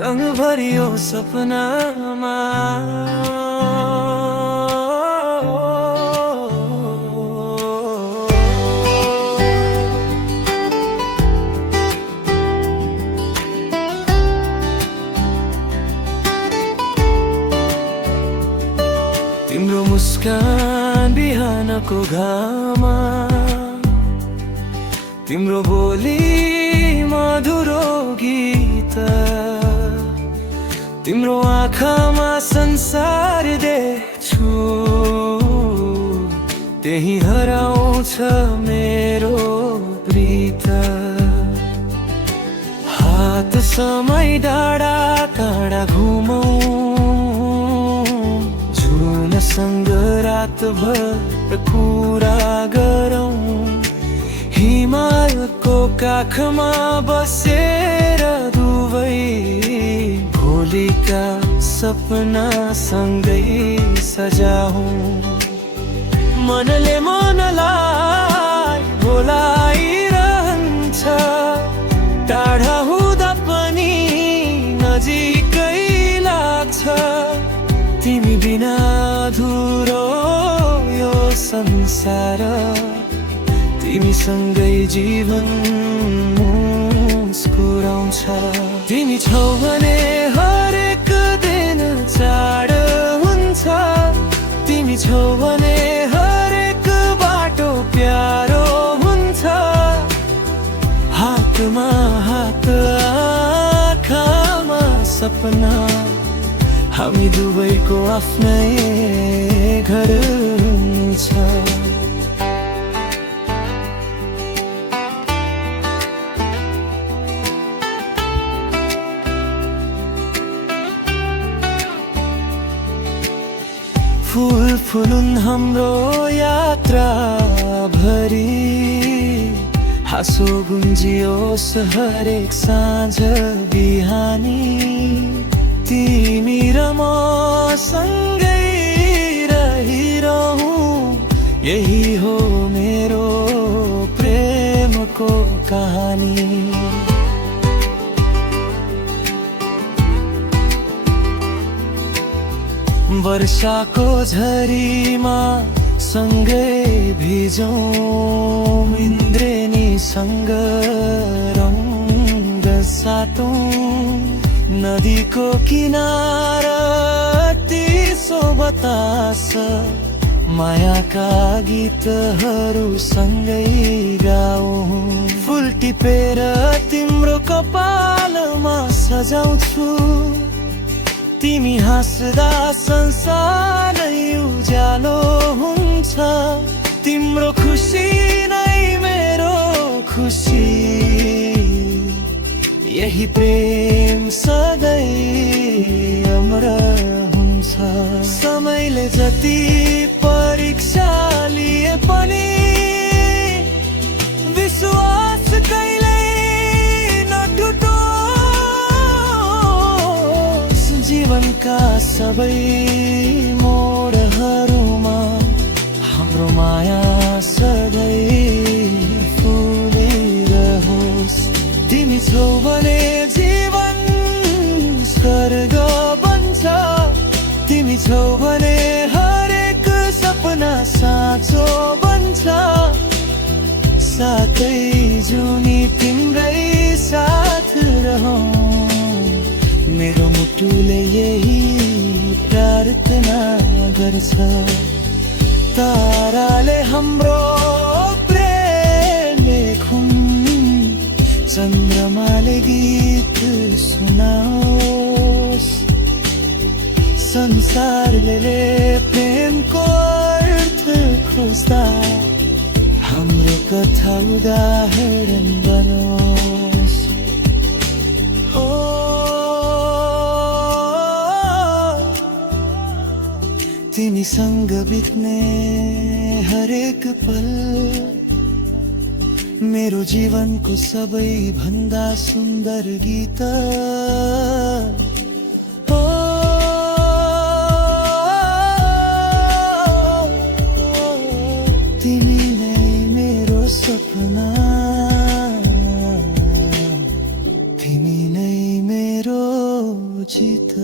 रंग भरियो सपनामा। तिम्रो मुस्कान बिहानको घाममा, तिम्रो बोली मधुरो गीत, तिम्रो आँखामा संसार देख्छु, त्यही हराउँछ मेरो प्रीत। हात समय डाँडा काँडा घुमौँ, जुनसँग रातभर कुरा गरौँ, हिमालको काखमा बसेर दुवै भोलिका सपना सँगै सजाऊँ। मनले मनलाई बोलाइरहन्छ, टाढा हुँदा पनि नजिकै लाग्छ। तिमी बिना अधुरो यो संसार, तिमीसँगै जीवन मुस्कुराउँछ। तिमी छौ भने हरेक दिन चाड हुन्छ, तिमी छौ भने हरेक बाटो प्यारो हुन्छ। हातमा हात आँखामा सपना, हामी दुवैको आफ्नै घर छ। फूल फुलुन् हाम्रो यात्रा भरि, हाँसो गुन्जियोस् हरेक साँझ बिहानी। तिमी र म सँगै रहिरहूँ, यही हो मेरो प्रेमको कहानी। वर्षाको झरीमा सँगै भिजौँ, इन्द्रेणीसँग रङ्ग साटौँ। नदीको किनारा तीसो बतास, मायाका गीतहरू सँगै गाऊँ। फुल टिपेर तिम्रो कपालमा सजाउँछु, तिमी हाँस्दा संसारै उज्यालो हुन्छ। तिम्रो खुसी नै मेरो खुसी, यही प्रेम सधैँ अमर हुन्छ। समयले जति परीक्षा लिए पनि विश्वास कहिल्यै नटुटोस्। जीवनका सबै मोडहरूमा हाम्रो माया सधैँ फुलिरहोस्। तिमी छौ भने जीवन स्वर्ग बन्छ, तिमी छौ भने हरेक सपना साँचो बन्छ। साथै जुनी तिम्रै साथ रहौँ, मेरो मुटुले यही प्रार्थना गर्छ। ताराले हाम्रो प्रेम लेखुन्, चन्द्रमाले गीत सुनाओस्। संसारले प्रेमको अर्थ खोज्दा हाम्रो कथा उदाहरण बनोस्। ओ तिमीसँग बित्ने हरेक पल मेरो जीवनको सबैभन्दा सुन्दर गीत। तिमी नै मेरो सपना, तिमी नै मेरो चित